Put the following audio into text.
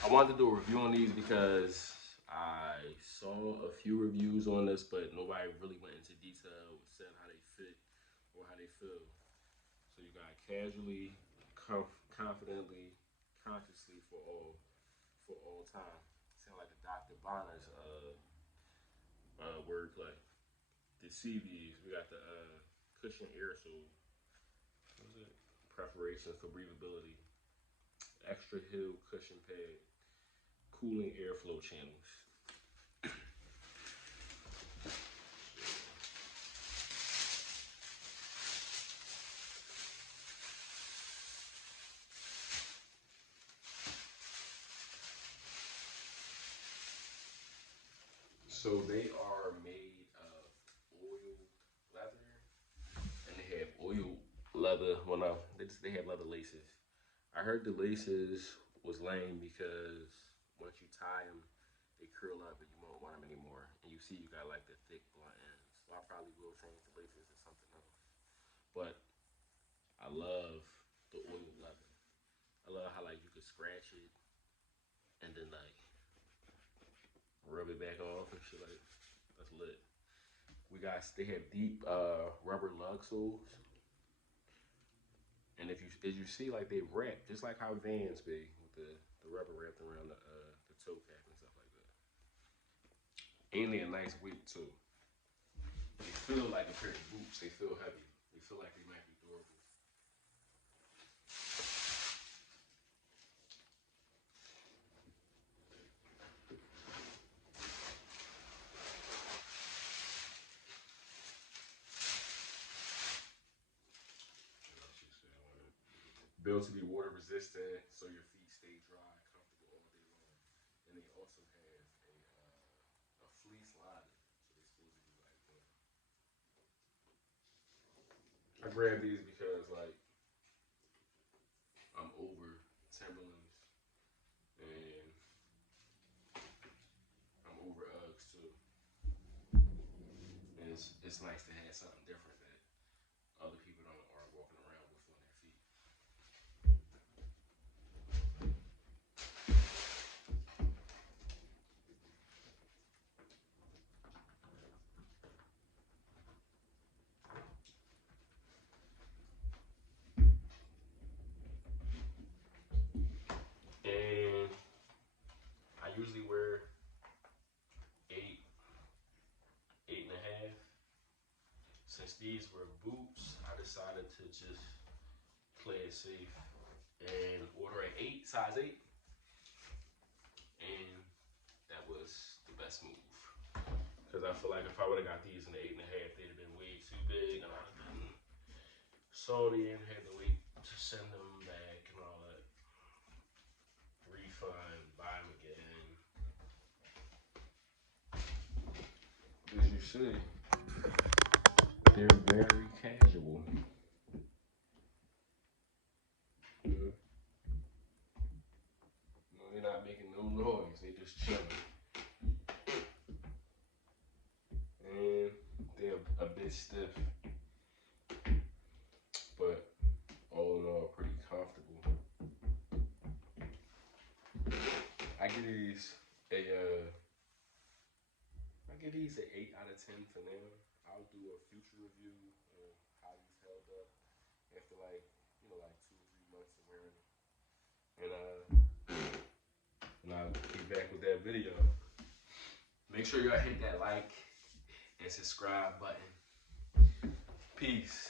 I wanted to do a review on these because I saw a few reviews on this, but nobody really went into detail, said how they fit or how they feel. So you got casually, confidently, consciously for all time. Sound like the Dr. Bonner's wordplay. The CVs, we got the cushion air soul. What was it? Preparation for breathability. Extra heel cushion pad. Cooling airflow channels. So they are made of oil leather, and they have oil leather. Well, no, they have leather laces. I heard the laces was lame because once you tie them, they curl up and you won't want them anymore. And you see, you got like the thick blunt ends. So I probably will change the laces to something else. But I love the oil leather. I love how like you could scratch it and then like rub it back off and shit. Like that's lit. They have deep rubber lug soles, and if you as you see like they wrap just like how Vans be with the rubber wrapped around the toe cap and stuff like that. And they're a nice weight too. They feel like a pair of boots. They feel heavy. They feel like they might be durable. Built to be water resistant, so your feet stay dry, comfortable all day long. And they also have a fleece lining, so they're supposed to be like. I grabbed these because like I'm over Timberlands and I'm over Uggs too. And it's nice to have something different that other people don't aren't walking around with on their feet. And I usually wear eight, 8.5. Since these were boots, I decided to just play it safe and order an 8, size 8. And that was the best move. Because I feel like if I would have got these in the 8.5, they'd have been way too big and I'd have been salty and had to wait to send them back and all that. Refund, buy them again. As you see, they're very casual. You know, they're not making no noise. They just chilling. And they're a bit stiff, but all in all, pretty comfortable. I give these a I give these an 8 out of 10 for now. I'll do a future review of how these held up after like like 2 or 3 months of wearing them, and I'll be back with that video. Make sure y'all hit that like and subscribe button. Peace.